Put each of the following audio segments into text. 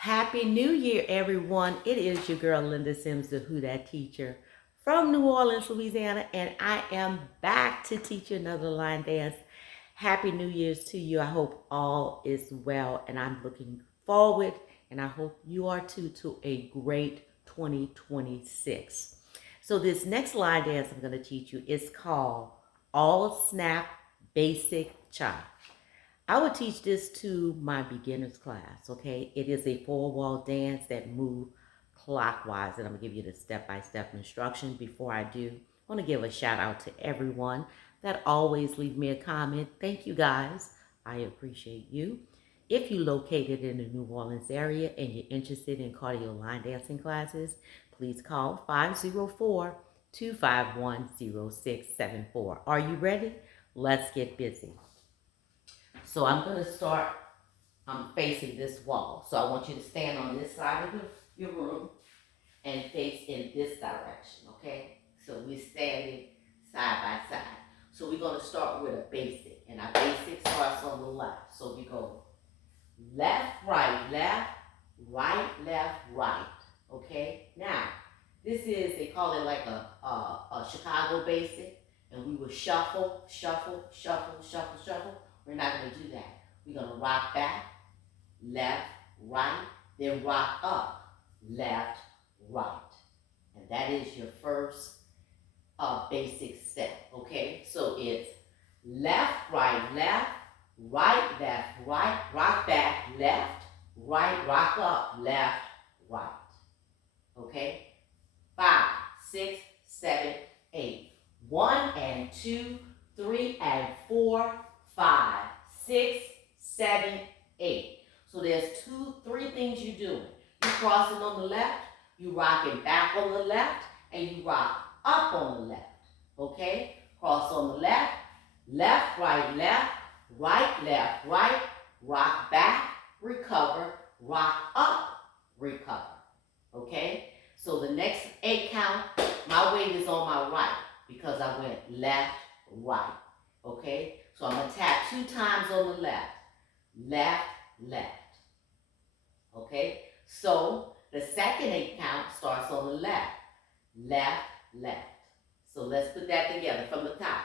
Happy New Year, everyone. It is your girl, Linda Sims, the Who Dat teacher from New Orleans, Louisiana, and I am back to teach you another line dance. Happy New Year's to you. I hope all is well, and I'm looking forward, and I hope you are too, to a great 2026. So this next line dance I'm going to teach you is called All Snap Basic Cha. I would teach this to my beginners class, okay? It is a four-wall dance that move clockwise, and I'm gonna give you the step-by-step instructions. Before I do, I wanna give a shout out to everyone that always leave me a comment. Thank you guys, I appreciate you. If you're located in the New Orleans area and you're interested in cardio line dancing classes, please call 504-251-0674. Are you ready? Let's get busy. So I'm going to start facing this wall. So I want you to stand on this side of your room and face in this direction, okay? So we're standing side by side. So we're going to start with a basic, and our basic starts on the left. So we go left, right, right, okay? Now, this is, they call it like a Chicago basic, and we will shuffle, shuffle, shuffle, shuffle, shuffle. We're not going to do that. We're going to rock back, left, right, then rock up, left, right. And that is your first basic step, okay? So it's left, right, rock back, left, right, rock up, left, right. Okay? 5, 6, 7, 8. 1 and 2, 3 and 4, 5, 6, 7, 8. So there's 3 things you're doing. You're crossing on the left, you rocking back on the left, and you rock up on the left. Okay? Cross on the left, left, right, rock back, recover, rock up, recover. Okay? So the next 8 count, my weight is on my right because I went left, right. Okay? So I'm going to tap 2 times on the left. Left, left. Okay? So the second 8 count starts on the left. Left, left. So let's put that together from the top.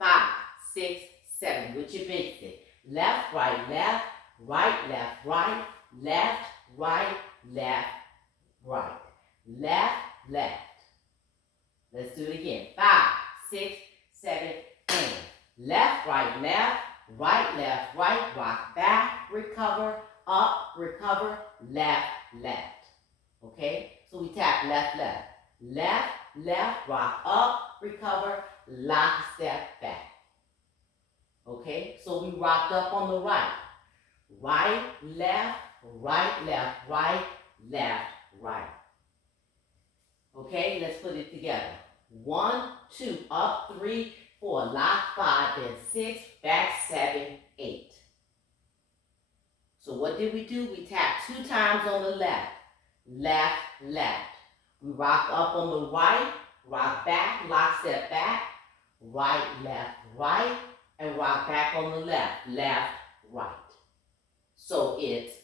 5, 6, 7 with your basic. Left, right, left, right, left, right, left, right, left, right. Left, left. Let's do it again. 5, 6, 7, and left, right, rock back, recover, up, recover, left, left. Okay? So we tap left, left. Left, left, rock up, recover, lock, step back. Okay? So we rocked up on the right. Right, left, right, left, right. Okay, let's put it together. 1, 2, up, 3, 4, lock, 5, then 6, back, 7, 8. So what did we do? We tapped 2 times on the left. Left, left. We rock up on the right, rock back, lock, step back, right, and rock back on the left, right. So it's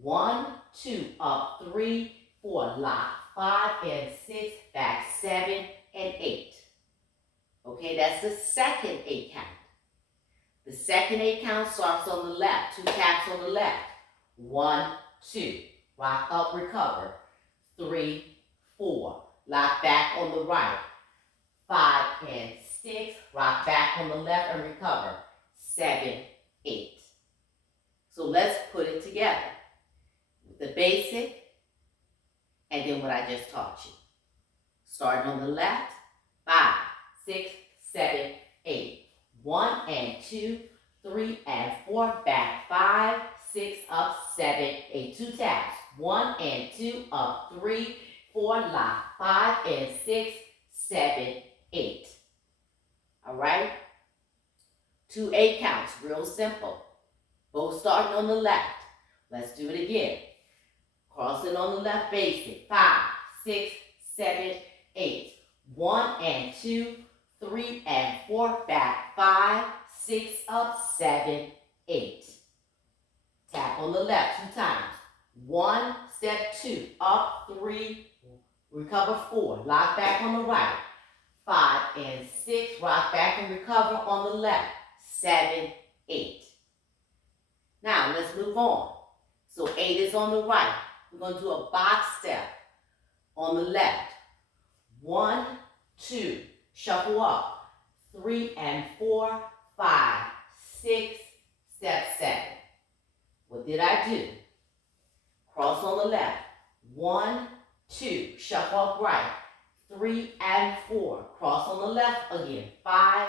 1, 2, up, 3, 4, lock, 5 and 6, back 7 and 8. Okay, that's the second 8 count. The second 8 count starts on the left. 2 taps on the left. 1, 2. Rock up, recover. 3, 4. Lock back on the right. 5 and 6. Rock back on the left and recover. 7, 8. So let's put it together. The basic, and then what I just taught you. Starting on the left, 5, 6, 7, 8. 1 and 2, 3 and 4, back 5, 6, up, 7, 8. 2 taps. 1 and 2, up, 3, 4, lock, 5 and 6, 7, 8. All right? 2 8 counts, real simple. Both starting on the left. Let's do it again. Crossing on the left, basic. 5, 6, 7, 8. 1 and 2, 3 and 4, back 5, 6, up, 7, 8. Tap on the left 2 times. 1, step 2, up, 3, recover 4, lock back on the right, 5 and 6, rock back and recover on the left, 7, 8. Now, let's move on. So 8 is on the right. We're going to do a box step on the left. 1, 2, shuffle up, 3 and 4, 5, 6, step 7. What did I do? Cross on the left. 1, 2, shuffle up right. 3 and 4, cross on the left again. 5,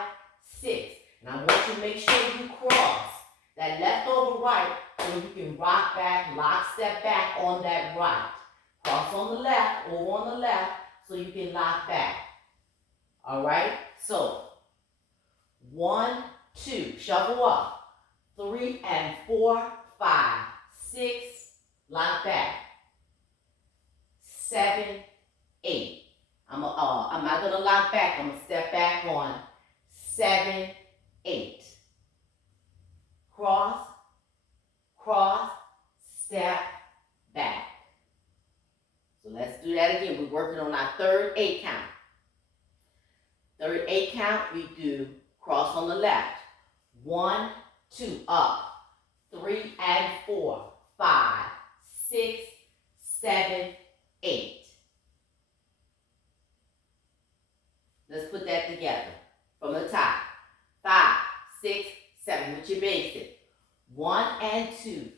6. And I want you to make sure you cross that left over right so you can rock back, lock step back on that right. Cross on the left, over on the left, so you can lock back. All right? So, 1, 2, shuffle up. 3 and 4, 5, 6, lock back. 7, 8. I'm not going to lock back. I'm going to step back on 7, 8. Cross, cross, step back. So let's do that again. We're working on our third 8 count. Third 8 count, we do cross on the left. 1, 2, up. 3 and 4, 5, 6, 7, 8. Let's put that together from the top. 5, 6, 7 with your basic. 1 and 2,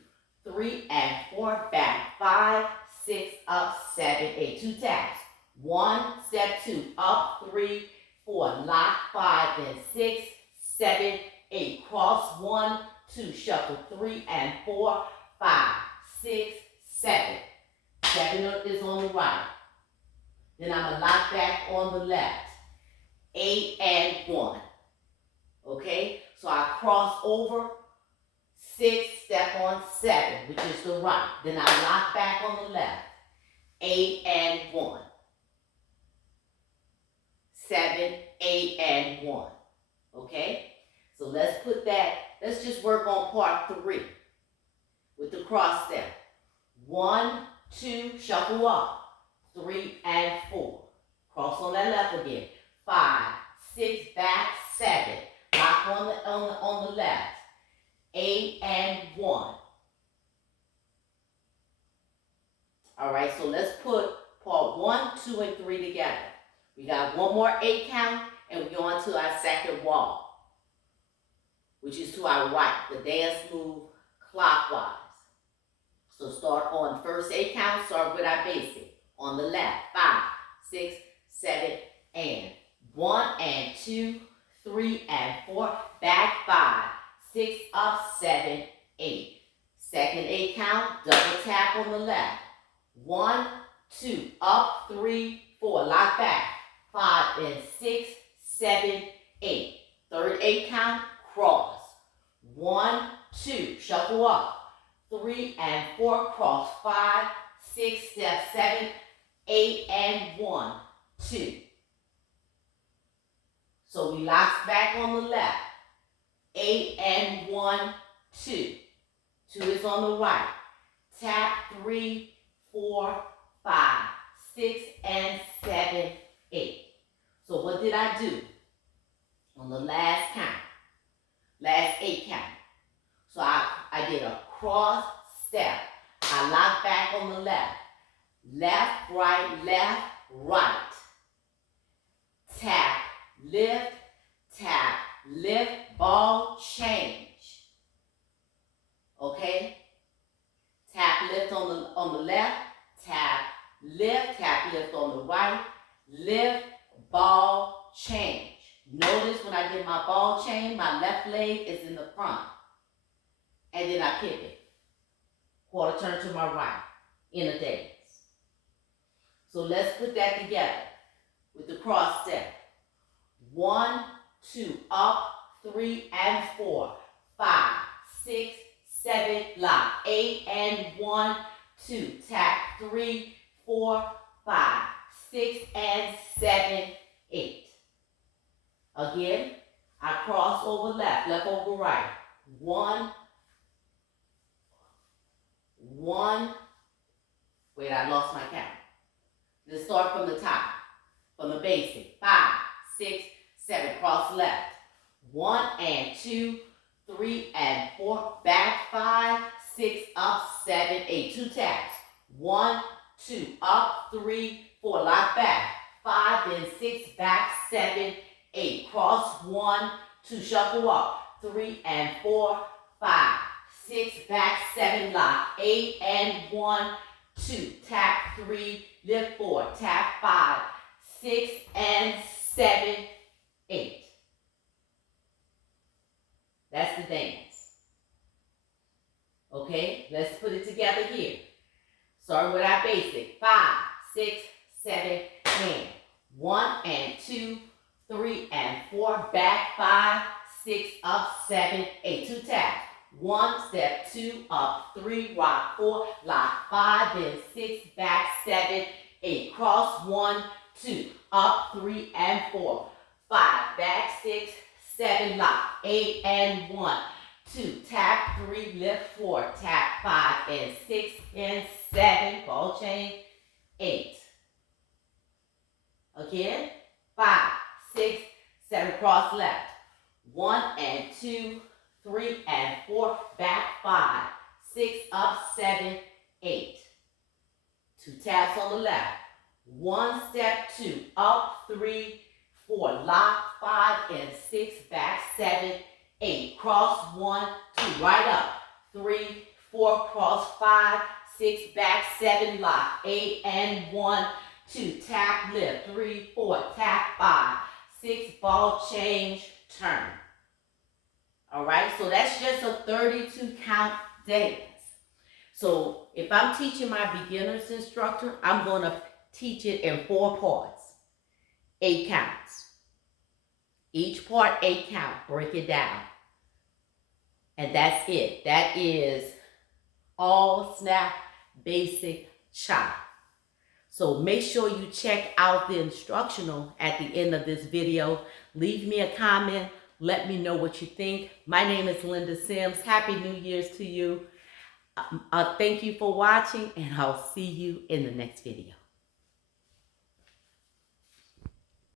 3 and 4, back. 5, 6, up, 7, 8. 2 taps. 1, step 2, up, 3, 4, lock, 5, then 6, 7, 8. Cross 1, 2, shuffle 3 and 4, 5, 6, 7. 7 is on the right. Then I'm going to lock back on the left. 8 and 1. Okay? So I cross over, 6, step on 7, which is the right. Then I lock back on the left. 8 and 1. 7, 8 and 1. Okay? So let's put that, let's just work on part 3 with the cross step. 1, 2, shuffle up. 3 and 4. Cross on that left again. 5, 6, back, 7. Lock on the left. 8 and 1. All right, so let's put part 1, 2, and 3 together. We got one more 8 count, and we go on to our second wall, which is to our right. The dance move clockwise. So start on first 8 count, start with our basic. On the left, 5, 6, 7, and 1 and 2, 3 and 4, back 5, 6, up, 7, 8. Second 8 count, double tap on the left. 1, 2, up, 3, 4, lock back. 5 and 6, 7, 8. Third 8 count, cross. 1, 2, shuffle up. 3 and 4, cross. 5, 6, step 7, 8 and 1, 2. So we lock back on the left. 8 and 1, 2. 2 is on the right. Tap 3, 4, 5, 6, and 7, 8. So what did I do on the last count? Last 8 count. So I did a cross step. I locked back on the left. Left, right. Tap, lift, ball, change. Okay? Tap, lift on the left. Tap, lift on the right. Lift, ball, change. Notice when I did my ball change, my left leg is in the front. And then I pivot. Quarter turn to my right in a dance. So let's put that together with the cross step. 1, 2, up, 3 and 4, 5, 6, 7, lock. 8 and 1, 2, tap 3, 4, 5, 6 and 7, 8. Again, I cross over left over right. 1, Wait, I lost my count. Let's start from the top, from the basic. 5, 6, 7, cross left. 1 and 2, 3 and 4, back 5, 6, up, 7, 8. 2 taps. 1, 2, up, 3, 4, lock back. 5, then 6, back, 7, 8. Cross 1, 2, shuffle up. 3 and 4, 5, 6, back, 7, lock. 8 and 1, 2, tap 3, lift 4, tap 5, 6 and 7, 8. That's the dance. Okay, let's put it together here. Starting with our basic. 5, 6, 7, and 1 and 2, 3 and 4, back 5, 6, up, 7, 8. 2 taps. 1, step 2, up, 3, rock 4, lock 5, then 6, back 7, 8. Cross 1, 2, up, 3 and 4, 5, back 6, 7, lock, 8 and 1, 2, tap 3, lift 4, tap 5 and 6 and 7, ball chain, 8. Again, 5, 6, 7, cross left. 1 and 2, 3 and 4, back 5, 6, up, 7, 8. 2 taps on the left. 1, step 2, up, 3, 4, lock, 5 and 6, back 7, 8. Cross 1, 2, right up. 3, 4, cross 5, 6, back 7, lock. 8 and 1, 2, tap, lift. 3, 4, tap 5, 6, ball change, turn. All right, so that's just a 32 count dance. So if I'm teaching my beginners instructor, I'm going to teach it in 4 parts, 8 counts. Each part 8 count, break it down. And that's it. That is all snap basic chop. So make sure you check out the instructional at the end of this video. Leave me a comment. Let me know what you think. My name is Linda Sims. Happy New Year's to you. Thank you for watching, and I'll see you in the next video.